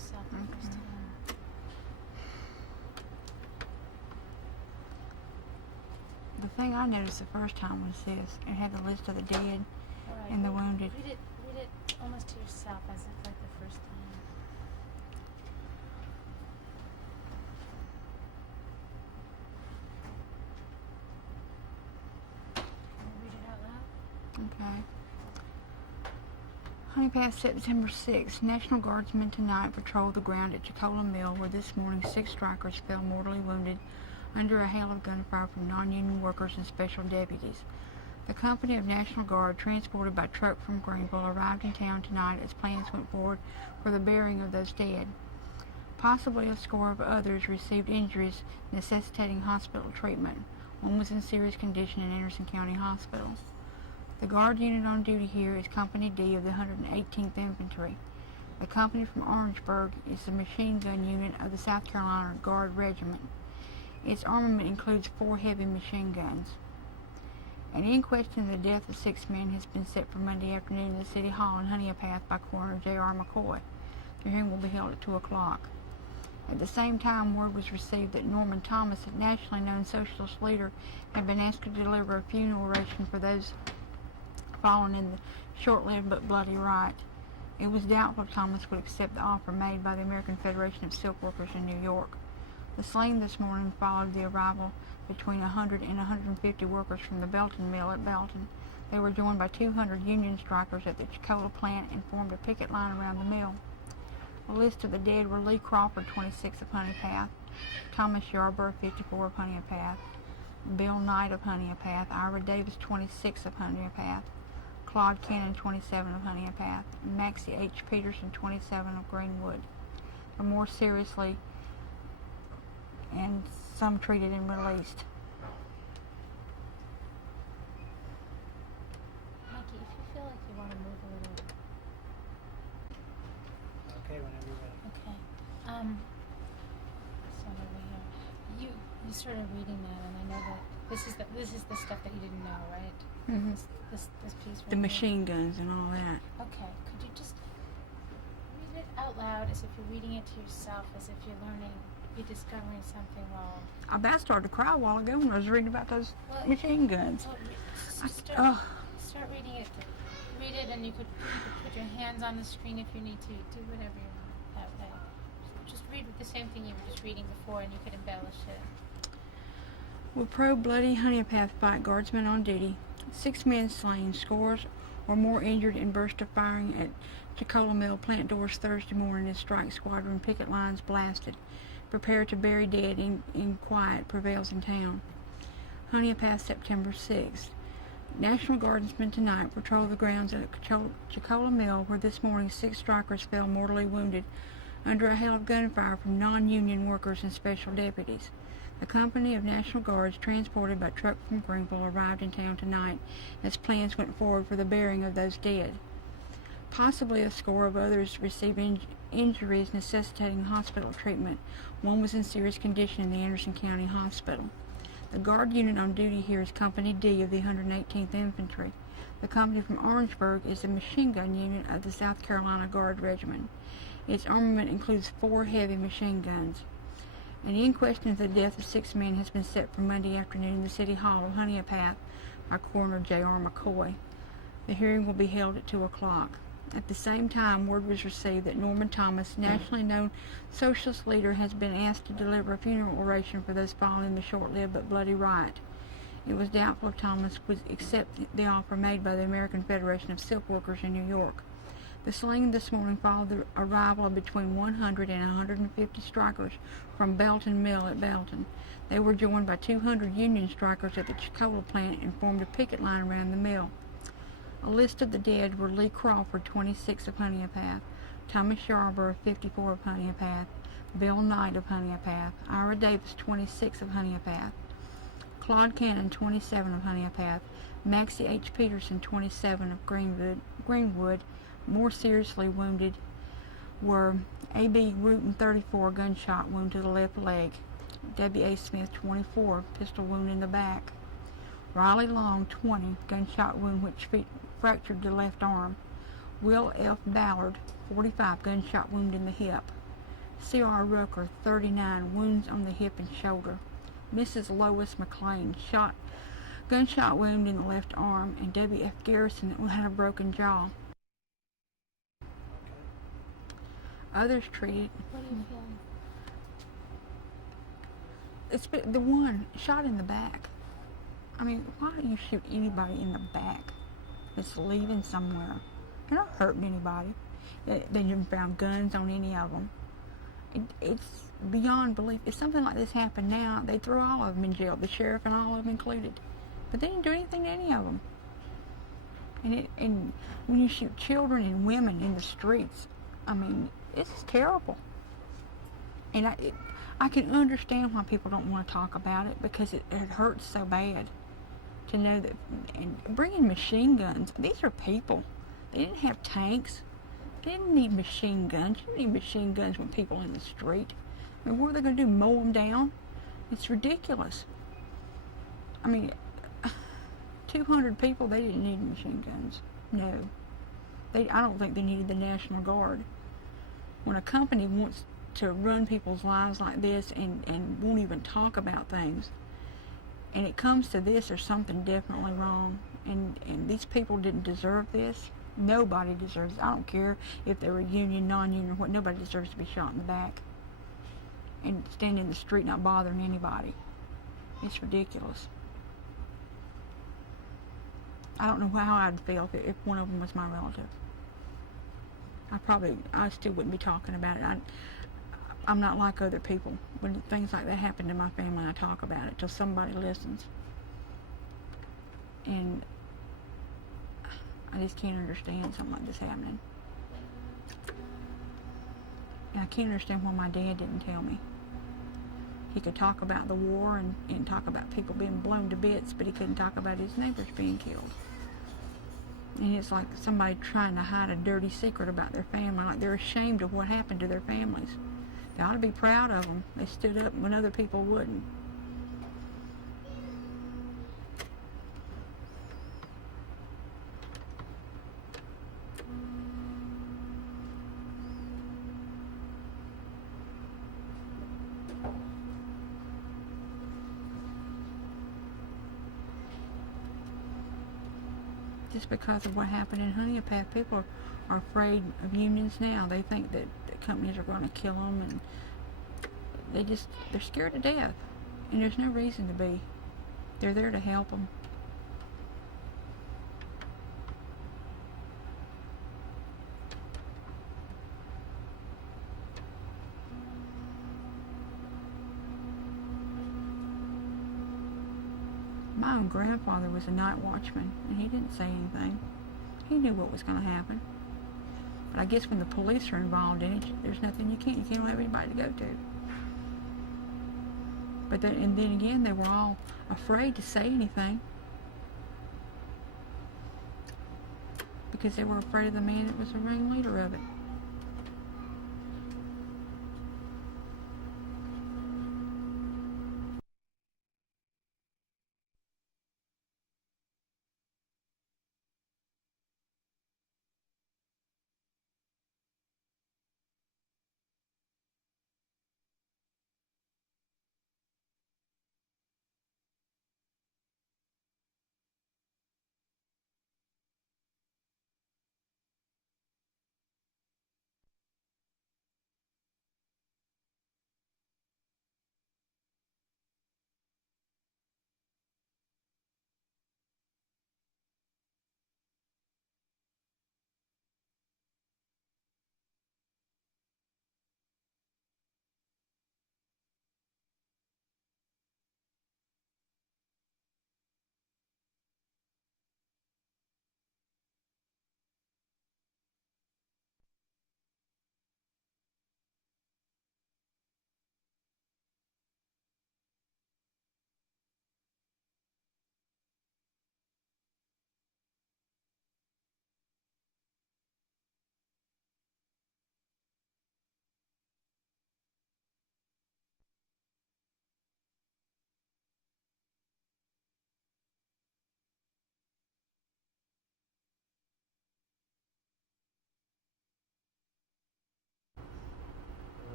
south the first time. The thing I noticed the first time was this. It had the list of the dead and the wounded. Read it almost to yourself as if like the first time. Can you read it out loud? Okay. Honey Path, September 6th. National Guardsmen tonight patrolled the ground at Chicola Mill, where this morning 6 strikers fell mortally wounded under a hail of gunfire from non-union workers and special deputies. The company of National Guard, transported by truck from Greenville, arrived in town tonight as plans went forward for the burying of those dead. Possibly a score of others received injuries necessitating hospital treatment. One was in serious condition in Anderson County Hospital. The Guard unit on duty here is Company D of the 118th Infantry. The company from Orangeburg is the machine gun unit of the South Carolina Guard Regiment. Its armament includes 4 heavy machine guns. An inquest into the death of 6 men has been set for Monday afternoon in the City Hall in Honeypath by Coroner J.R. McCoy. The hearing will be held at 2 o'clock. At the same time, word was received that Norman Thomas, a nationally known socialist leader, had been asked to deliver a funeral oration for those fallen in the short-lived but bloody riot. It was doubtful Thomas would accept the offer made by the American Federation of Silk Workers in New York. The slaying this morning followed the arrival between 100 and 150 workers from the Belton Mill at Belton. They were joined by 200 Union strikers at the Chicola plant and formed a picket line around the mill. The list of the dead were Lee Crawford, 26 of Honeypath, Thomas Yarborough, 54 of Honeypath, Bill Knight of Honeypath, Ira Davis, 26 of Honeypath, Claude Cannon, 27 of Honeypath, and Maxie H. Peterson, 27 of Greenwood. But more seriously, and some treated and released. Mikey, if you feel like you want to move a little. Okay, whenever you're ready. Okay. So over here. You started reading that, and I know that this is the stuff that you didn't know, right? Mm-hmm. This piece. Right The here. machine guns and all that. Okay. Could you just read it out loud, as if you're reading it to yourself, as if you're learning, you're discovering something wrong? I about started to cry a while ago when I was reading about those machine guns. Well, start reading it. Read it, and you could put your hands on the screen if you need to. Do whatever you want that way. Just read the same thing you were just reading before, and you could embellish it. With pro-bloody Honeypath fight guardsmen on duty, 6 men slain, scores or more injured in burst of firing at Chicola Mill plant doors Thursday morning as strike squadron picket lines blasted. Prepare to bury dead in quiet prevails in town. Honeypath, September 6th. National Guardsmen tonight patrol the grounds at Chicola Mill, where this morning 6 strikers fell mortally wounded under a hail of gunfire from non-union workers and special deputies. The company of National Guards, transported by truck from Greenville, arrived in town tonight as plans went forward for the burying of those dead. Possibly a score of others received injuries necessitating hospital treatment. One was in serious condition in the Anderson County Hospital. The Guard unit on duty here is Company D of the 118th Infantry. The company from Orangeburg is the machine gun unit of the South Carolina Guard Regiment. Its armament includes 4 heavy machine guns. An inquest into the death of 6 men has been set for Monday afternoon in the City Hall of Honeypath by Coroner J.R. McCoy. The hearing will be held at 2 o'clock. At the same time, word was received that Norman Thomas, nationally known socialist leader, has been asked to deliver a funeral oration for those fallen in the short-lived but bloody riot. It was doubtful if Thomas would accept the offer made by the American Federation of Silk Workers in New York. The slaying this morning followed the arrival of between 100 and 150 strikers from Belton Mill at Belton. They were joined by 200 Union strikers at the Chicola plant and formed a picket line around the mill. A list of the dead were Lee Crawford, 26 of Honeypath, Thomas Yarborough, 54 of Honeypath, Bill Knight of Honeypath, Ira Davis, 26 of Honeypath, Claude Cannon, 27 of Honeypath, Maxie H. Peterson, 27 of Greenwood. More seriously wounded were A.B. Rutan, 34, gunshot wound to the left leg, W.A. Smith, 24, pistol wound in the back, Riley Long, 20, gunshot wound which fractured the left arm, Will F. Ballard, 45, gunshot wound in the hip. C.R. Rucker, 39, wounds on the hip and shoulder. Mrs. Lois McLean, gunshot wound in the left arm, and W.F. Garrison had a broken jaw. Others treated. What are you feeling? It's the one shot in the back. I mean, why do you shoot anybody in the back that's leaving somewhere? They're not hurting anybody. They haven't found guns on any of them. It's beyond belief. If something like this happened now, they'd throw all of them in jail, the sheriff and all of them included. But they didn't do anything to any of them. And when you shoot children and women in the streets, I mean, it's terrible. And I can understand why people don't want to talk about it, because it hurts so bad to know that. And bringing machine guns, these are people. They didn't have tanks. They didn't need machine guns. You need machine guns with people in the street. I mean, what are they going to do, mow them down? It's ridiculous. I mean, 200 people, they didn't need machine guns. No. I don't think they needed the National Guard. When a company wants to run people's lives like this and won't even talk about things, and it comes to this, there's something definitely wrong. And these people didn't deserve this. Nobody deserves it. I don't care if they were union, non-union, or what. Nobody deserves to be shot in the back and stand in the street not bothering anybody. It's ridiculous. I don't know how I'd feel if one of them was my relative. I still wouldn't be talking about it. I'm not like other people. When things like that happen to my family, I talk about it till somebody listens. And I just can't understand something like this happening. And I can't understand why my dad didn't tell me. He could talk about the war and talk about people being blown to bits, but he couldn't talk about his neighbors being killed. And it's like somebody trying to hide a dirty secret about their family, like they're ashamed of what happened to their families. They ought to be proud of them. They stood up when other people wouldn't. Just because of what happened in Honeypath, people are afraid of unions now. They think that companies are going to kill them, and they're scared to death. And there's no reason to be. They're there to help them. My own grandfather was a night watchman, and he didn't say anything. He knew what was going to happen. But I guess when the police are involved in it, there's nothing you can't have anybody to go to. But then again, they were all afraid to say anything because they were afraid of the man that was the ringleader of it.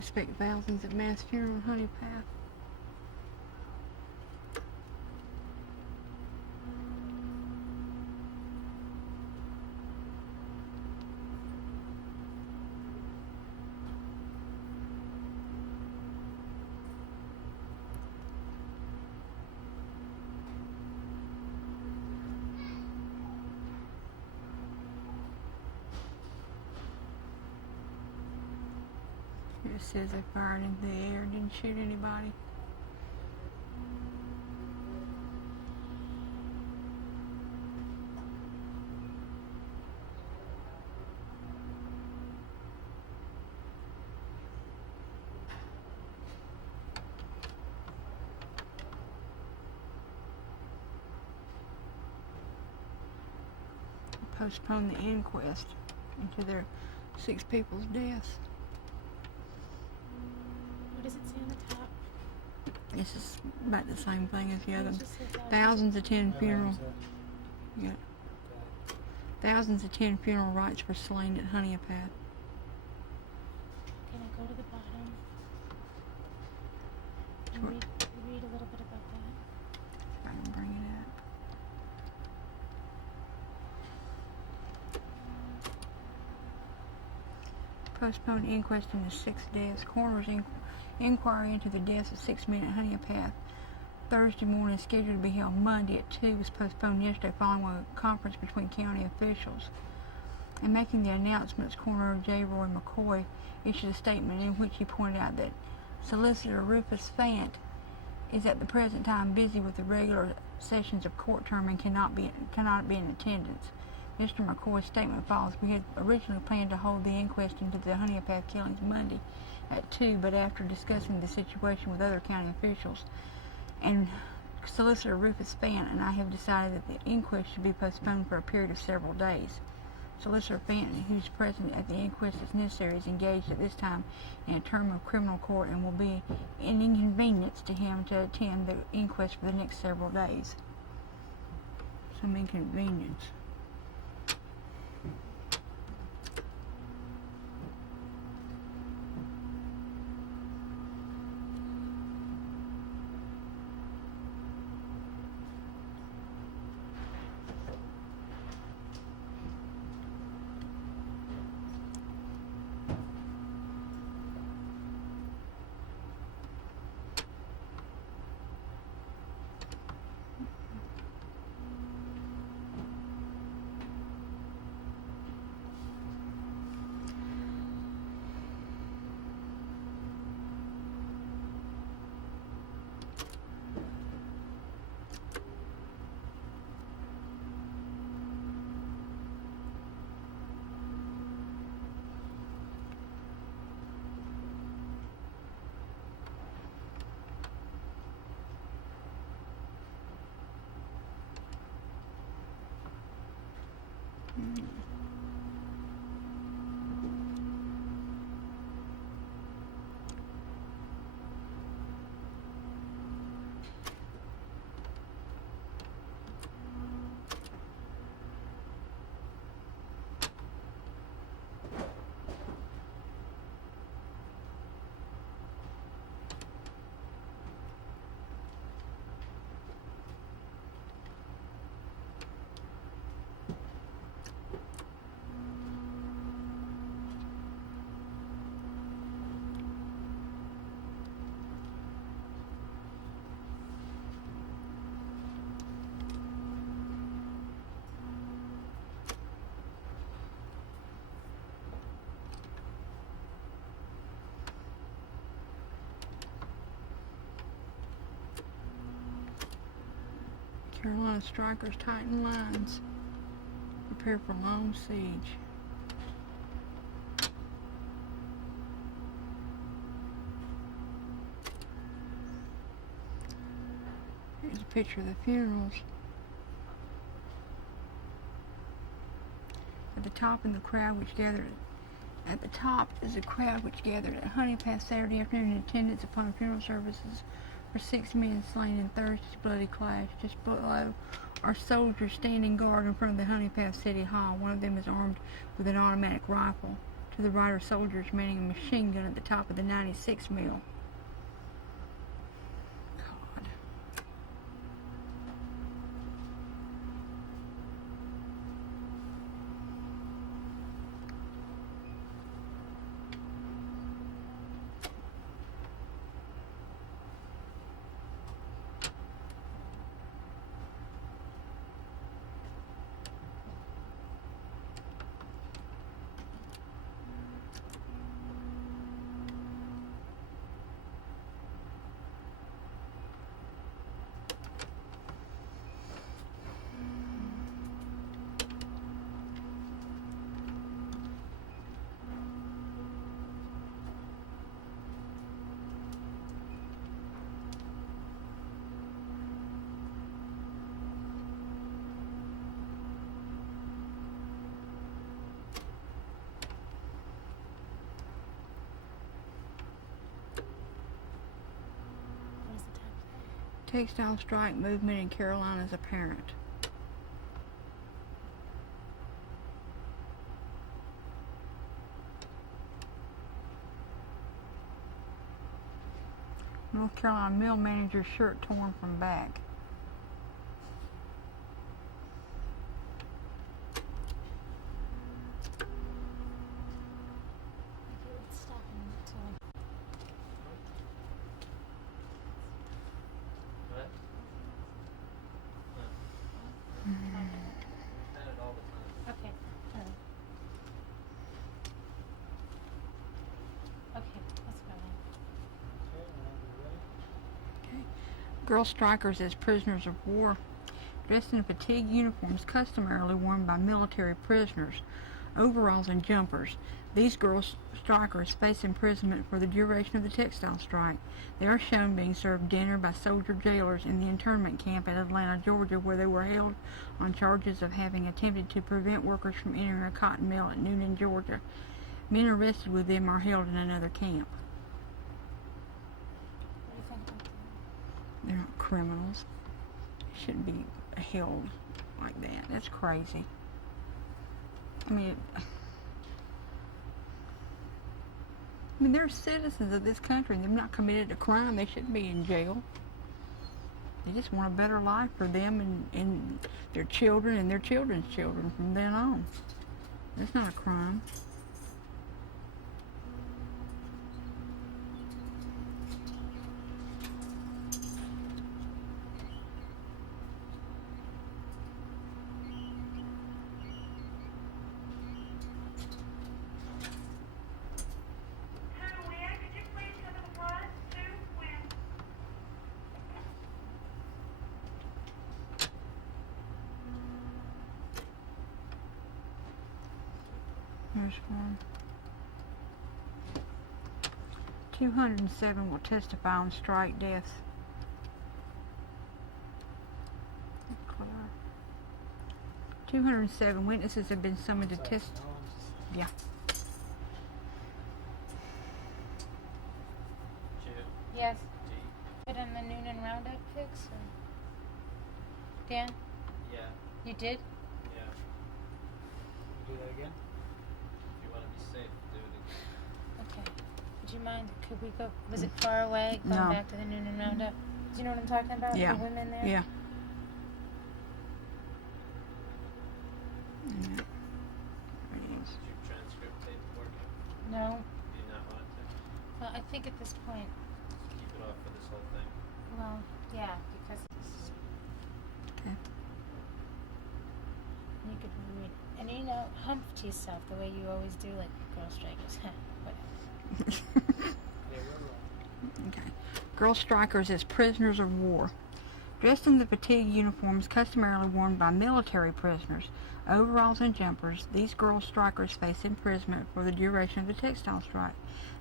Expect thousands at mass funeral in Honey Path. It says they fired into the air, didn't shoot anybody. Postpone the inquest into their 6 people's deaths. What does it say on the top? This is about the same thing as the other. It just says Thousands attend funeral. Okay. Yeah. Thousands attend funeral rites for slain at Honey Path. Can I go to the bottom and Sure. read a little bit about that? I can bring it up. Postpone inquest into 6 deaths. Coroner's inquiry into the deaths of 6 men at Honey Path Thursday morning, scheduled to be held Monday at 2, was postponed yesterday following a conference between county officials. In making the announcements, Coroner J. Roy McCoy issued a statement in which he pointed out that Solicitor Rufus Fant is at the present time busy with the regular sessions of court term and cannot be in attendance. Mr. McCoy's statement follows: "We had originally planned to hold the inquest into the Honey Path killings Monday at 2, but after discussing the situation with other county officials and Solicitor Rufus Fant and I have decided that the inquest should be postponed for a period of several days. Solicitor Fant, who's present at the inquest as necessary, is engaged at this time in a term of criminal court and will be an inconvenience to him to attend the inquest for the next several days." Some inconvenience. Carolina strikers tighten lines. Prepare for long siege. Here's a picture of the funerals. At the top is the crowd which gathered at Honey Path Saturday afternoon in attendance upon funeral services for 6 men slain in Thursday's bloody clash. Just below are soldiers standing guard in front of the Honey Path City Hall. One of them is armed with an automatic rifle. To the right are soldiers manning a machine gun at the top of the 96 mil. God. What does the tab say? Textile strike movement in Carolinas apparent. North Carolina mill manager's shirt torn from back. Okay, let's stop until What? We've had it all the time. Okay. Alright. Okay, let's go then. Okay, whenever you're ready. Girl strikers as prisoners of war, dressed in fatigue uniforms customarily worn by military prisoners, overalls and jumpers. These girl strikers face imprisonment for the duration of the textile strike. They are shown being served dinner by soldier jailers in the internment camp at Atlanta, Georgia, where they were held on charges of having attempted to prevent workers from entering a cotton mill at Noonan, Georgia. Men arrested with them are held in another camp. What do you think about that? They're not criminals. They shouldn't be held like that. That's crazy. I mean, they're citizens of this country and they've not committed a crime. They shouldn't be in jail. They just want a better life for them and their children and their children's children from then on. That's not a crime. Could you please come to the front? Here's one. 207 will testify on strike deaths. Clear. 207 witnesses have been summoned to So, test. no one's just- Yeah. Q, Yes. D, Put in the Noonan Roundup fix? Or? Dan, yeah, you did? yeah. You do that again? If you want to be safe, do it again. Okay. Would you mind? Could we go? Was it far away? Going No. back to the Noonan Roundup? Do you know what I'm talking about? Yeah. The women there? Yeah. Yeah. There it is. Did your transcript tape work out? No. Do you not want it to? Well, I think at this point, Keep it off for this whole thing. well, yeah, because it's, Okay. you could read, and you know, hump to yourself the way you always do, like girl strikers. Whatever. Yeah, we're Okay. Girl strikers as prisoners of war. Dressed in the fatigue uniforms customarily worn by military prisoners, overalls and jumpers, these girl strikers face imprisonment for the duration of the textile strike.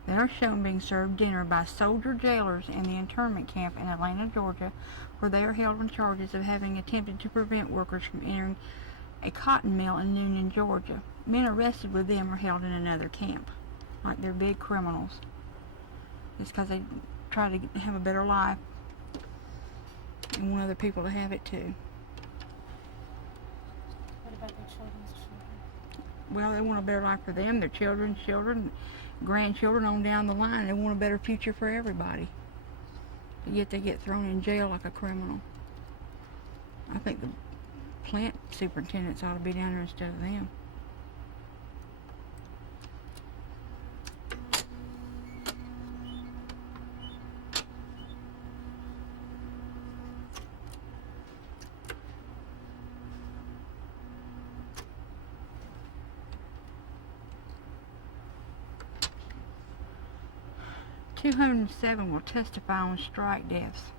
They are shown being served dinner by soldier jailers in the internment camp in Atlanta, Georgia, where they are held on charges of having attempted to prevent workers from entering a cotton mill in Noonan, Georgia. Men arrested with them are held in another camp, like they're big criminals. Just because they try to have a better life and want other people to have it too. What about their children's children? well, they want a better life for them, their children, grandchildren on down the line. They want a better future for everybody. But yet they get thrown in jail like a criminal. I think the plant superintendents ought to be down there instead of them. "207 will testify on strike deaths.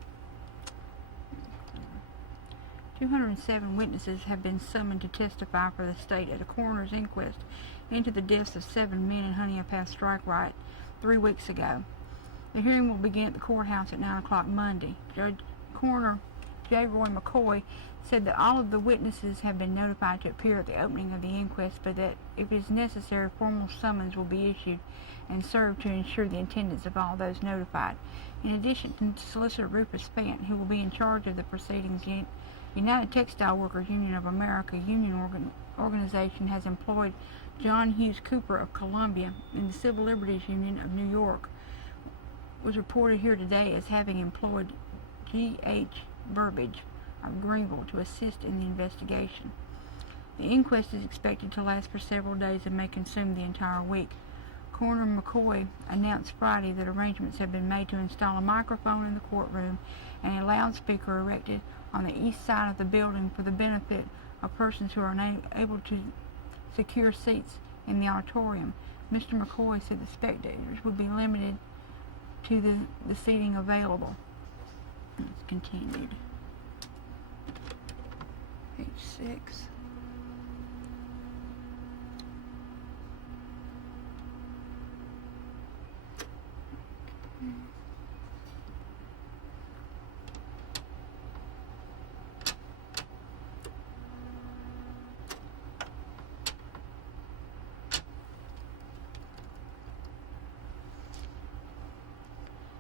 207 witnesses have been summoned to testify for the state at a coroner's inquest into the deaths of 7 men in Honea Path strike riot 3 weeks ago. The hearing will begin at the courthouse at 9 o'clock Monday. Coroner J. Roy McCoy said that all of the witnesses have been notified to appear at the opening of the inquest, but that if it is necessary, formal summons will be issued and served to ensure the attendance of all those notified. In addition to Solicitor Rufus Fant, who will be in charge of the proceedings, United Textile Workers Union of America union organization has employed John Hughes Cooper of Columbia, and the Civil Liberties Union of New York was reported here today as having employed G.H. Burbage of Greenville to assist in the investigation. The inquest is expected to last for several days and may consume the entire week. Coroner McCoy announced Friday that arrangements have been made to install a microphone in the courtroom and a loudspeaker erected on the east side of the building for the benefit of persons who are unable to secure seats in the auditorium. Mr. McCoy said the spectators would be limited to the seating available. It's continued. Page 6.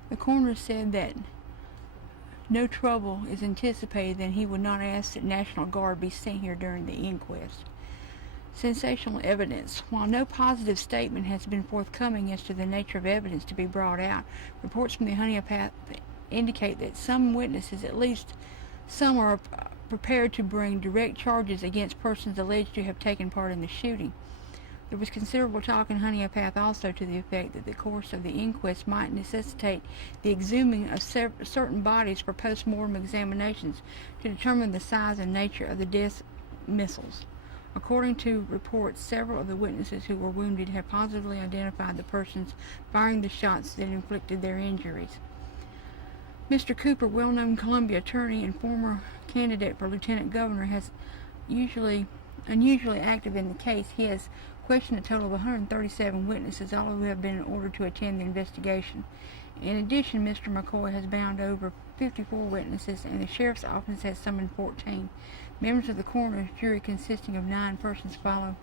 The coroner said that no trouble is anticipated and he would not ask that National Guard be sent here during the inquest. Sensational evidence. While no positive statement has been forthcoming as to the nature of evidence to be brought out, reports from the Honea Path indicate that some witnesses, at least some, are prepared to bring direct charges against persons alleged to have taken part in the shooting. There was considerable talk in Honea Path also to the effect that the course of the inquest might necessitate the exhuming of certain bodies for post-mortem examinations to determine the size and nature of the death missiles. According to reports, several of the witnesses who were wounded have positively identified the persons firing the shots that inflicted their injuries. Mr. Cooper, well-known Columbia attorney and former candidate for lieutenant governor, has unusually active in the case. He has questioned a total of 137 witnesses, all who have been ordered to attend the investigation. In addition, Mr. McCoy has bound over 54 witnesses, and the sheriff's office has summoned 14. Members of the coroner's jury, consisting of 9 persons, follow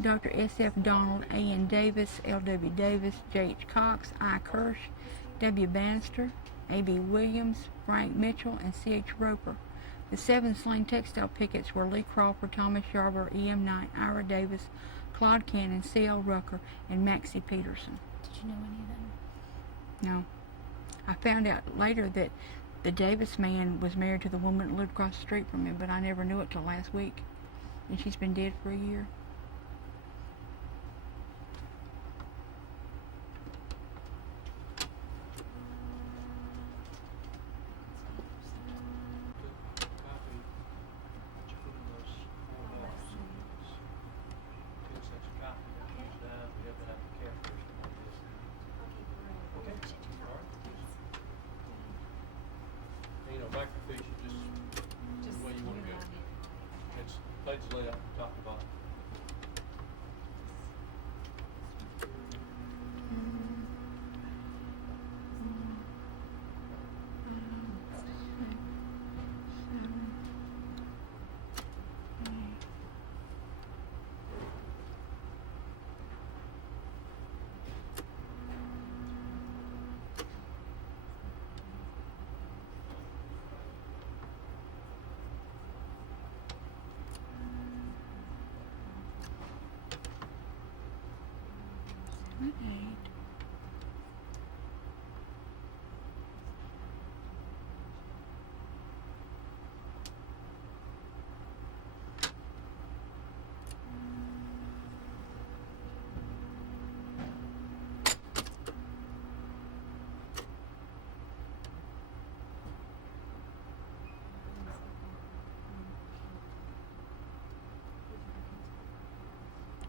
Dr. S.F. Donald, A.N. Davis, L.W. Davis, J.H. Cox, I. Kirsch, W. Bannister, A.B. Williams, Frank Mitchell, and C.H. Roper. The 7 slain textile pickets were Lee Crawford, Thomas Yarber, E.M. Knight, Ira Davis, Claude Cannon, C.L. Rucker, and Maxie Peterson. Did you know any of them? No. I found out later that the Davis man was married to the woman that lived across the street from him, but I never knew it till last week. And she's been dead for a year. Copy. What you put in those 4 boxes. Two sets of copy. Use that. We have to have the care first on this. Okay. All right. You know, microfiche is just the way you want to go. It's pages laid out from top to bottom. 28.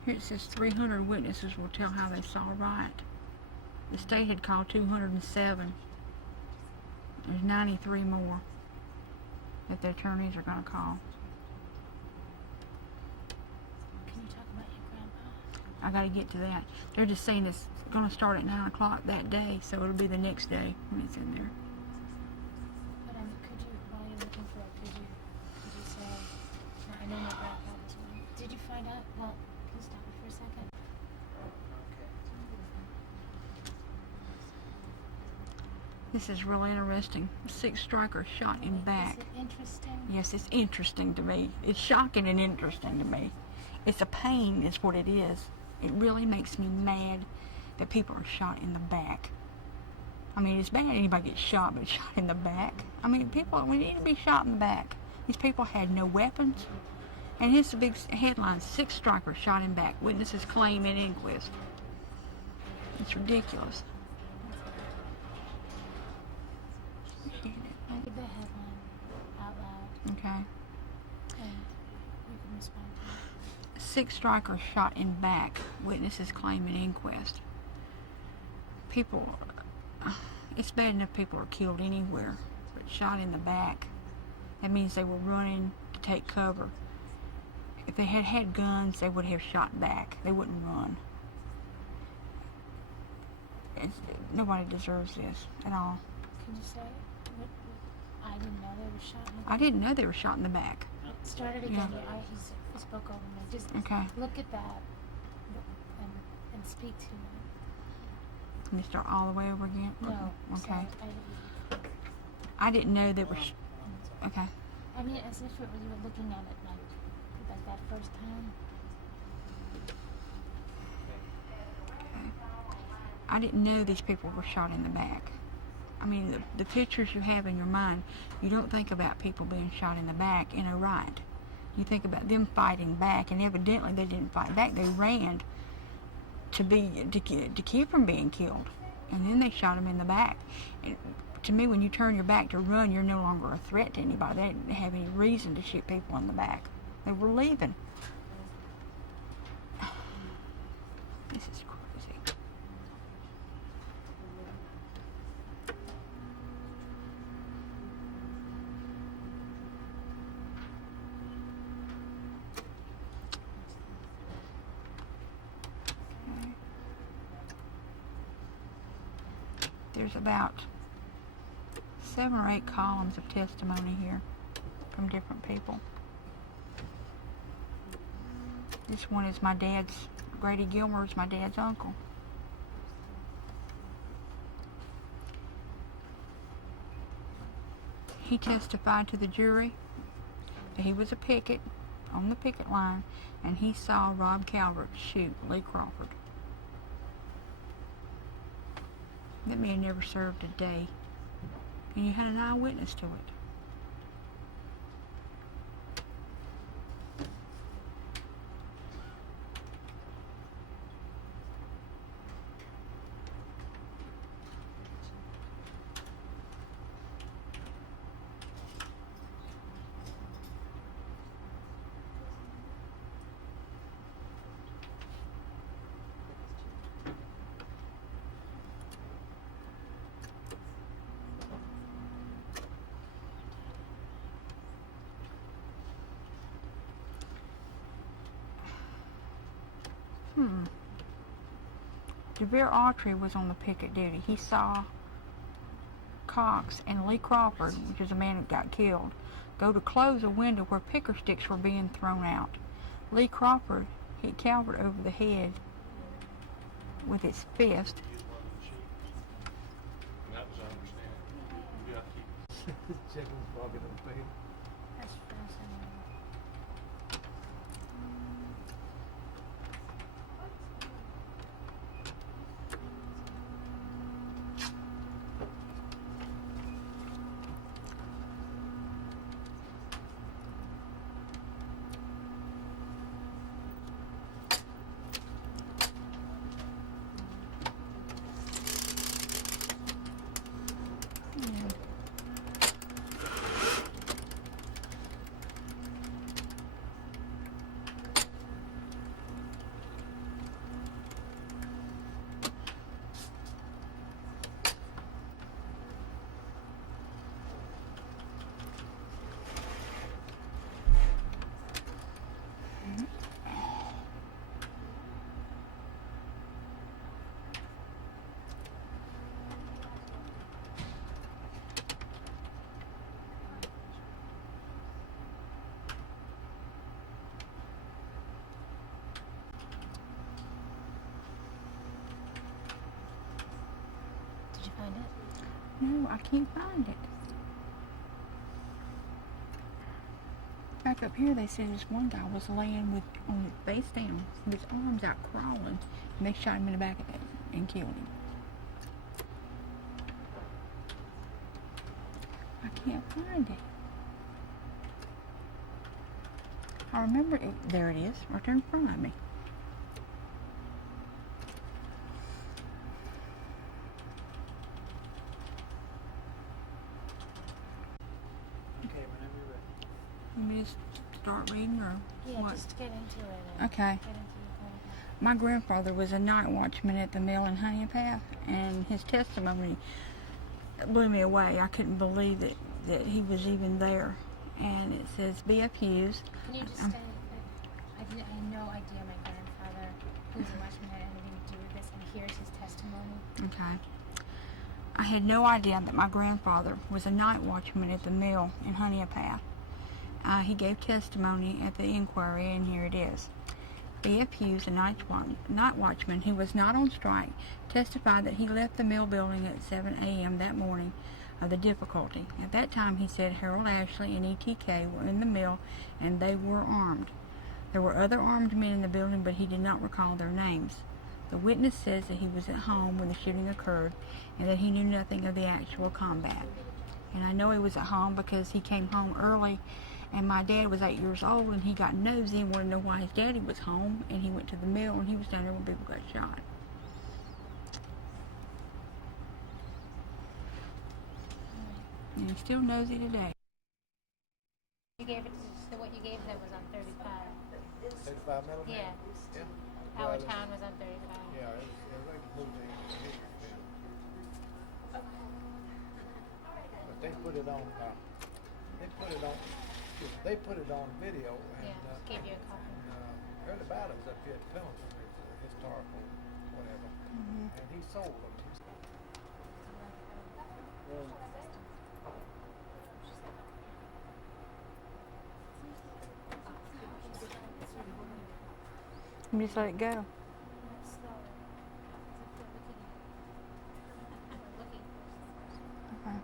Here it says 300 witnesses will tell how they saw Wright. The state had called 207. There's 93 more that the attorneys are going to call. Can you talk about your grandpa? I got to get to that. They're just saying it's going to start at 9 o'clock that day, so it'll be the next day when it's in there. But could you, while you're looking for it, could you say, I know my grandpa was one. Did you find out, well, can you stop me for a second? This is really interesting. 6 strikers shot in back. Is it interesting? Yes, it's interesting to me. It's shocking and interesting to me. It's a pain is what it is. It really makes me mad that people are shot in the back. I mean, it's bad anybody gets shot, but shot in the back. I mean, we need to be shot in the back. These people had no weapons. And here's the big headline, 6 strikers shot in back. Witnesses claim in inquest. It's ridiculous. Read the headline out loud, Okay. and you can respond to it. 6 strikers shot in back. Witnesses claim in inquest. People, it's bad enough people are killed anywhere, but shot in the back, that means they were running to take cover. If they had had guns, they would have shot back. They wouldn't run. Nobody deserves this at all. Can you say it? I didn't know they were shot in the I didn't know they were shot in the back. Start it again. Yeah. He spoke over me. Just Okay. look at that and speak to it. Let me start all the way over again. No. Okay. So I didn't know they were. Okay. I mean, as if you were looking at it like that first time. I didn't know these people were shot in the back. I mean, the pictures you have in your mind, you don't think about people being shot in the back in a riot. You think about them fighting back, and evidently they didn't fight back. They ran to keep from being killed, and then they shot them in the back. And to me, when you turn your back to run, you're no longer a threat to anybody. They didn't have any reason to shoot people in the back. They were leaving. This is crazy. There's about 7 or 8 columns of testimony here from different people. This one is my dad's, Grady Gilmer is my dad's uncle. He testified to the jury that he was a picket on the picket line, and he saw Rob Calvert shoot Lee Crawford. That man never served a day, and you had an eyewitness to it. DeVere Autry was on the picket duty. He saw Cox and Lee Crawford, which is a man that got killed, go to close a window where picker sticks were being thrown out. Lee Crawford hit Calvert over the head with his fist. And that was understandable. You got to keep Chicken's walking on the field. That's fascinating. find it? No, I can't find it. Back up here, they said this one guy was laying with on his face down, with his arms out crawling, and they shot him in the back of the head and killed him. I can't find it. I remember it. There it is, right there in front of me. Okay, whenever you're ready. Let me just start reading, or Yeah, what? just get into it. And Okay. Get into the paragraph. My grandfather was a night watchman at the mill in Honeypath, and his testimony blew me away. I couldn't believe that he was even there. And it says, B.F. Hughes. Can you just say that I had no idea my grandfather, who was a watchman, had anything to do with this, and here's his testimony? Okay. I had no idea that my grandfather was a night watchman at the mill in Honeypath. He gave testimony at the inquiry, and here it is. B.F. Hughes, a night watchman who was not on strike, testified that he left the mill building at 7 a.m. that morning of the difficulty. At that time, he said Harold Ashley and E.T.K. were in the mill and they were armed. There were other armed men in the building, but he did not recall their names. The witness says that he was at home when the shooting occurred and that he knew nothing of the actual combat. And I know he was at home because he came home early, and my dad was 8 years old, and he got nosy and wanted to know why his daddy was home, and he went to the mill, and he was down there when people got shot. And he's still nosy today. You gave it to, so what you gave that was on 35. 35 millimeter? Yeah. Yeah. Our Well, town was on 35. Yeah, it's like a movie. But they put it on. They put it on video, and Yeah, gave you a copy. Early Battles up here at Pendleton is a historical whatever, and he sold them. Let me just let it go. Slower. As if we're looking at it. Okay.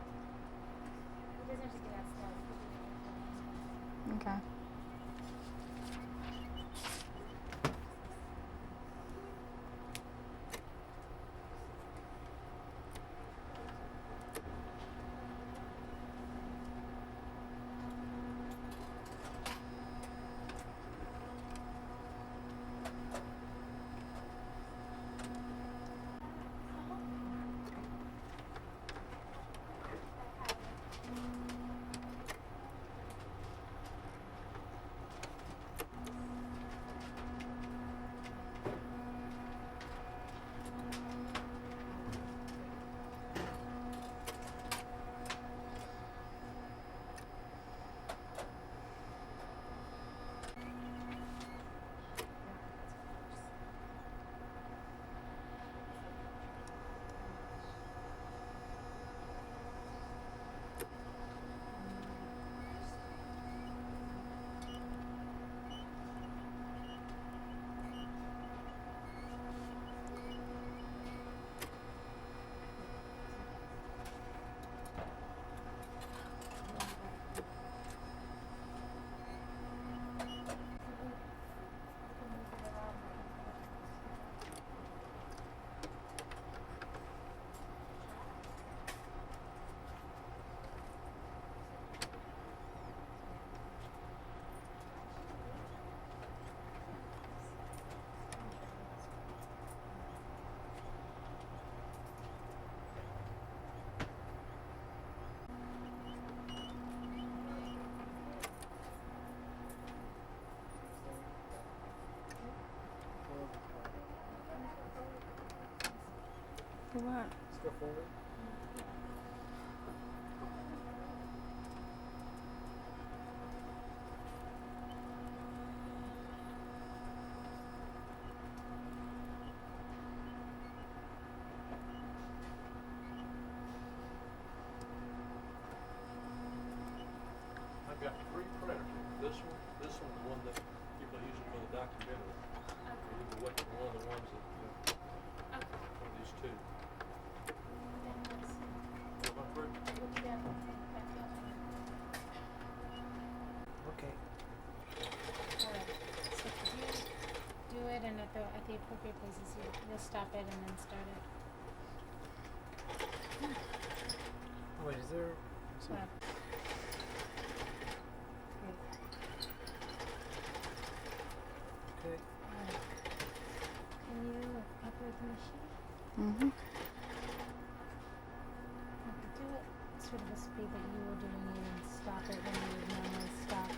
It doesn't have to get that slow. Okay. For what? Stuff over. I've got 3 printers. This one, the one that people are using for the documentary. You can wait for one of the ones that, one of these 2. Then let's Just stop it and then start it. Oh, wait, is there? What? Okay. Can you operate the machine? Mm-hmm. Do it sort of the speed that you were doing it and stop it when you would normally stop it.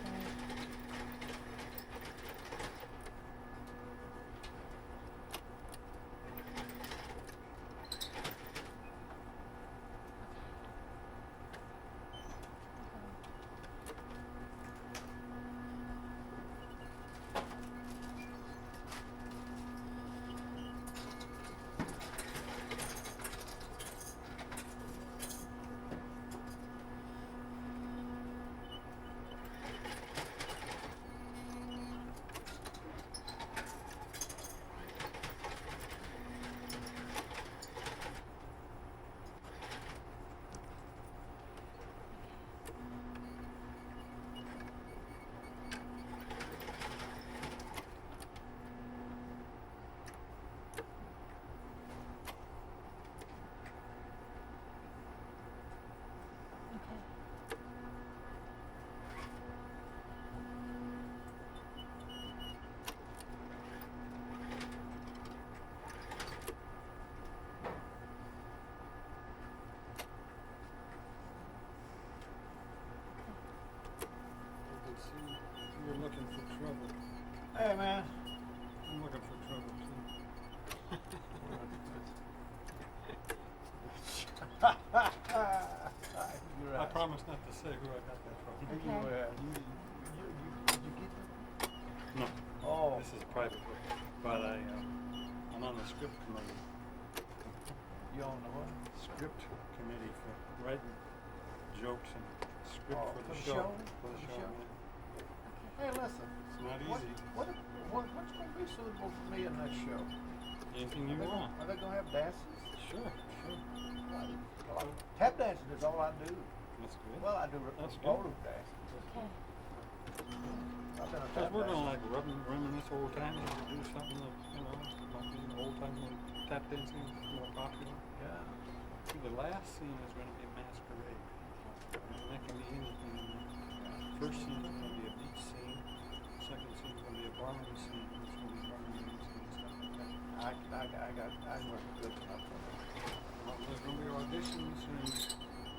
Okay. You're looking for trouble. Hey, man. I'm looking for trouble too. You're I right. promise not to say who I got that from. Okay. Did you get them? No, Oh. this is a private book, but I'm on the script committee. You on the what? Script committee for writing jokes and script Oh, for the for the show. show? For the show. Hey, listen. It's not What, easy. what's going to be suitable for me in that show? Anything you want. Are they going to have dances? Sure. Well, tap dancing is all I do. That's good. Well, I do That's good. roller dances. Okay. I've been a Because tap we're dancer. gonna like reminisce old times and do something that, might be old times when tap dancing was more popular. Yeah. See, the last scene is gonna be a masquerade. And that can be anything. First scene is gonna be a beach scene. Second scene is gonna be a barroom scene. It's gonna be barroom scene, stuff like that. I work good enough for that. There's gonna be auditions in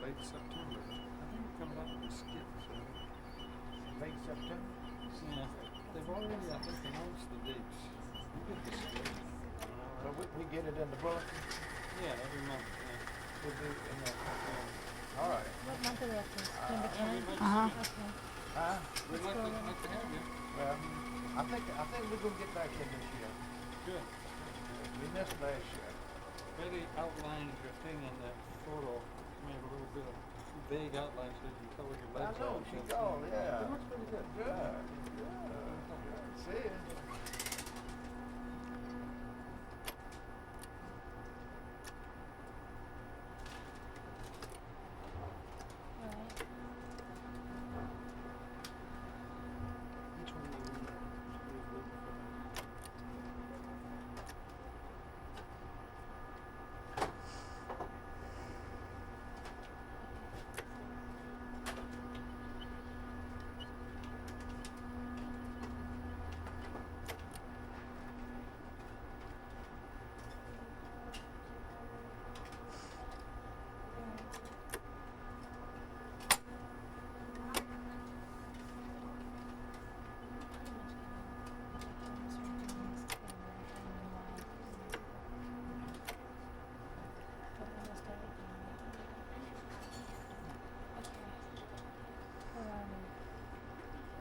late September. I think it comes out with a skit, so. Late September? Yeah, they've already, I think, announced the dates. We get the skit. So we get it in the bulletin? Yeah, every month, yeah. We'll do it in the, all right. What month are we up to? September 10th? Uh-huh. Okay. Huh? We'd like to have you. Well, I think we're going to get back in this year. Good. We missed last year. Betty outlined your thing in that photo, made a little bit of vague outline so you can color your I legs know, out. she called, yeah. It looks pretty good. Good, good. See it. All right. Each one of you should be a good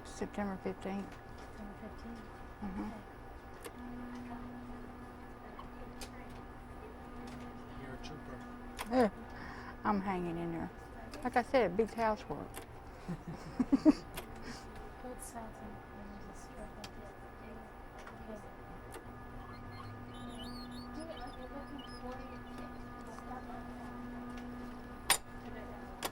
September 15th. September 15th. Mm-hmm. You're a trooper. I'm hanging in there. Like I said, it beats housework. Good South and there's a strip of it. Okay. Do it like you're looking for your kid. Stop like that. It matters.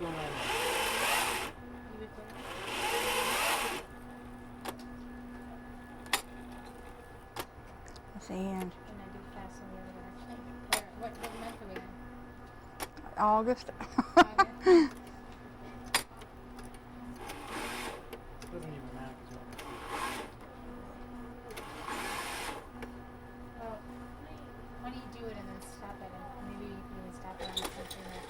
going on? You recording? That's the end. And I do fast in the other direction. Or what month are we in? August. August? Doesn't even matter because Well, why don't you do it and then stop it, and maybe you can even stop it on something that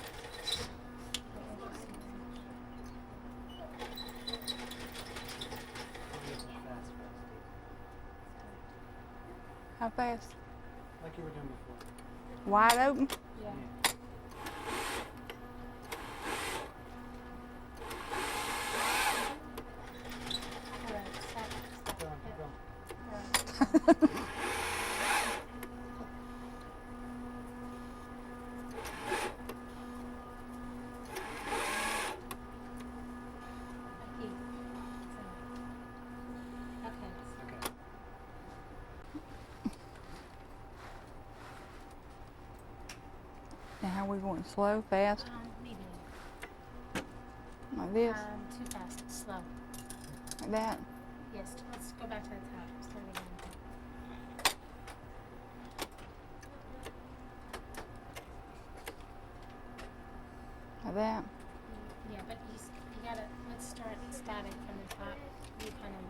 How fast? like you were doing before. Wide open. yeah. Alright, stop. Keep going, keep going. Alright. Heat. Okay. Okay. Now how we going? Slow, fast, Medium. like this, Too fast. Slow. like that. Yes. Let's go back to the top. Start again. Like that. Yeah, but you gotta, let's start static from the top. You kind of,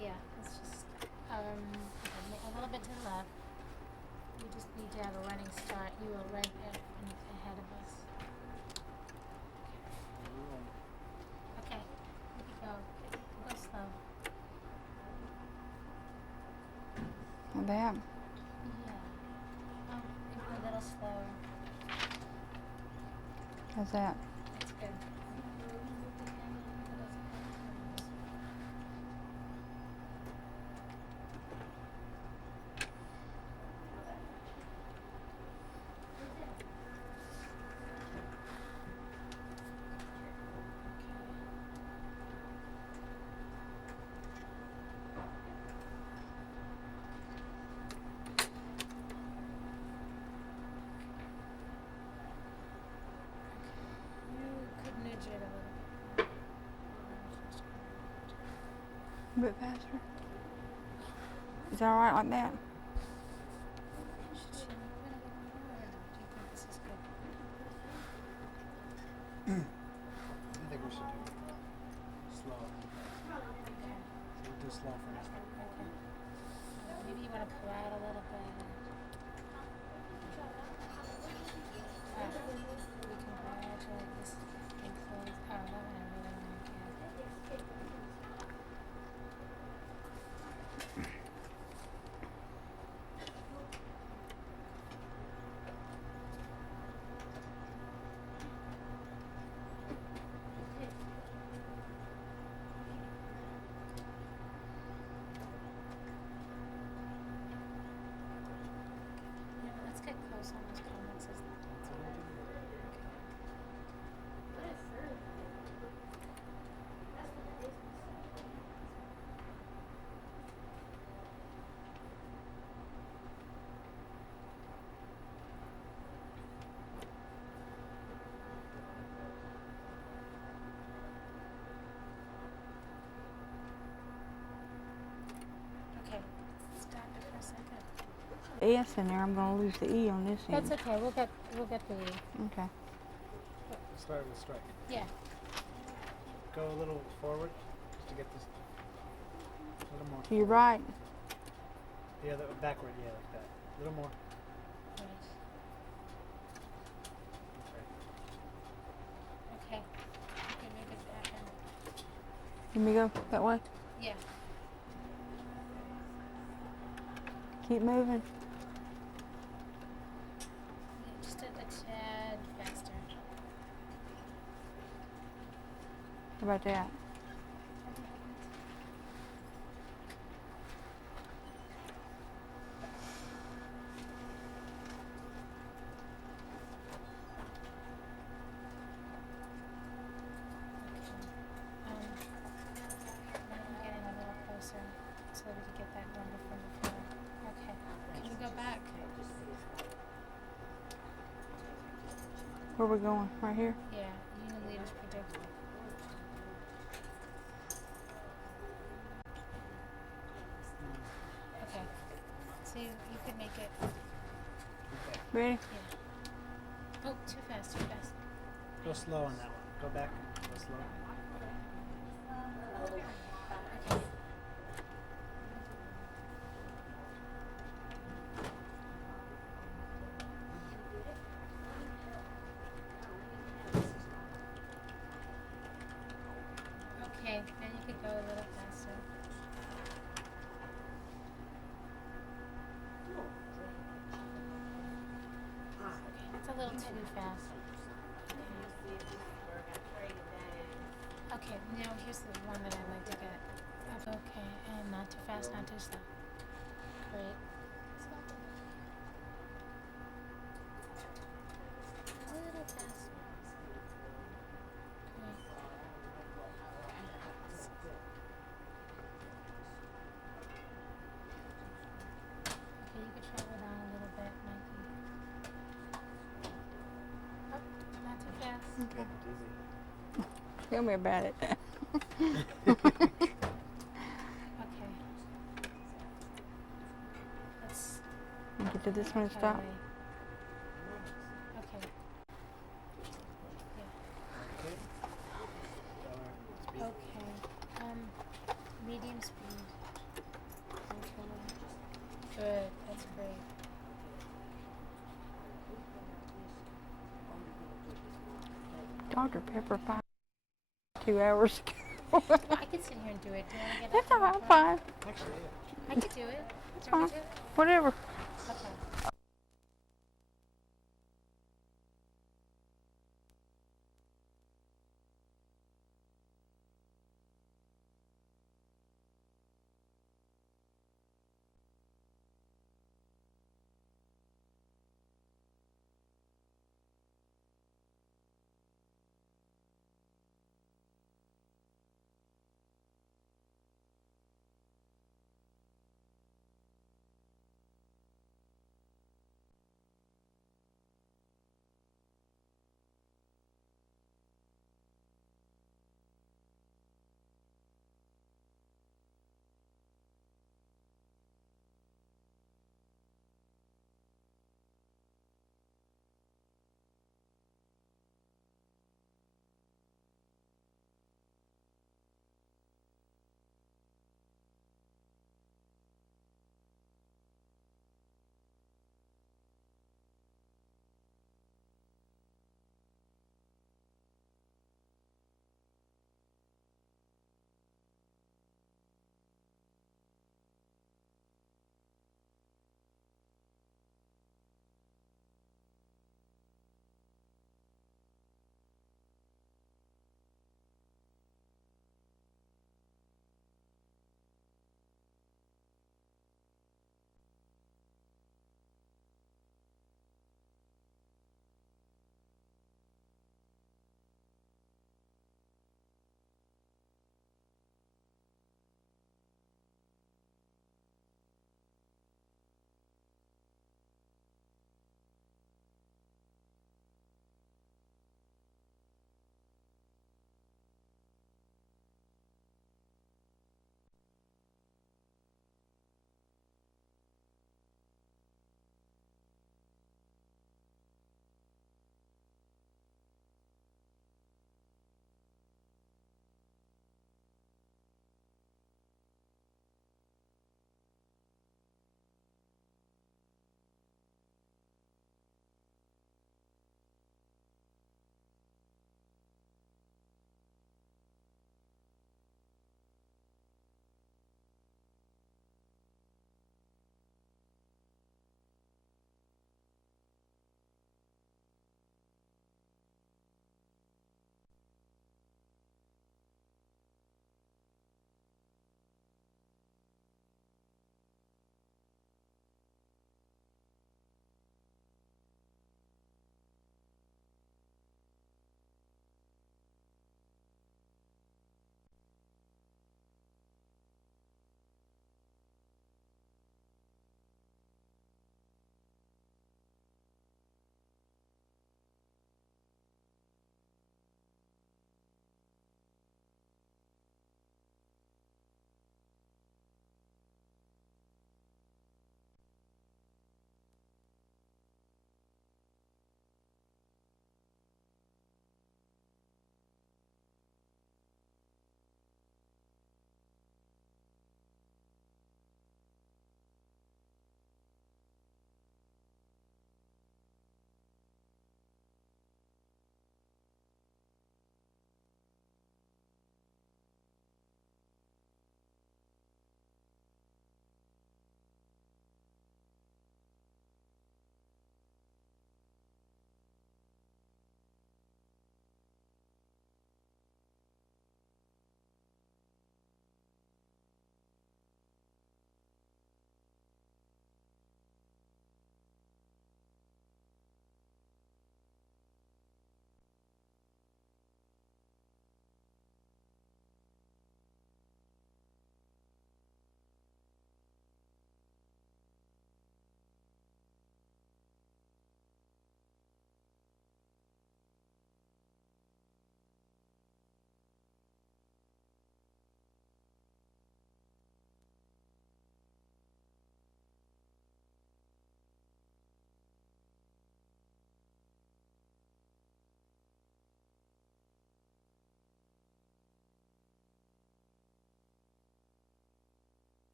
yeah, let's just, okay, a little bit to the left. You just need to have a running start. You were right ahead of us. Okay, here we go. Go slow. Like that. Yeah. Maybe a little slower. How's that? That's good. You could nudge it a little bit. A bit faster. Is that alright like that? Should you move it a little more, or do you think this is good? I think we should do slow. Okay. So we'll do slow first. Okay. Maybe you want to pull out a little bit. We can gradually this thing close. Oh, that one I really want to get. Yeah, let's get close on those comments. Okay, stop it for a second. S in there. I'm gonna lose the E on this end. That's okay. We'll get the Okay. Start with strike. yeah. Go a little forward just to get this. A little more. To your forward. right. Yeah, backward. Yeah, like that. A little more. Right. That's right. Okay. You can make it back in. Let me go that way. Yeah. Keep moving. Yeah, just a tad faster. How about that? Now I'm getting a little closer so that we can get that number from before. Okay. Can we go back? Where we going? Right here? Yeah, unit leaders predict. Okay. So you could make it. Ready? Yeah. Oh, too fast, too fast. Go slow on that one. Go back. Go slow. Okay. Okay, then you could go a little faster. Okay, it's a little too fast. Okay, now here's the one that I'd like to get. Okay, and not too fast, not too slow. Great. A little faster. Great. Okay, you could travel down a little bit, Mikey. Oh, not too fast. Getting dizzy. Tell me about it. Okay. Let's Get to this one and cut stop. away. Okay. Okay. Speed. Okay. Medium speed. Okay. Good. That's great. Dr. Pepper 2 hours ago. I could sit here and do it. Do you want to get That's up? all right, I'm fine. Actually, yeah. I could do it. It's Do you want fine. me to? Whatever. Okay.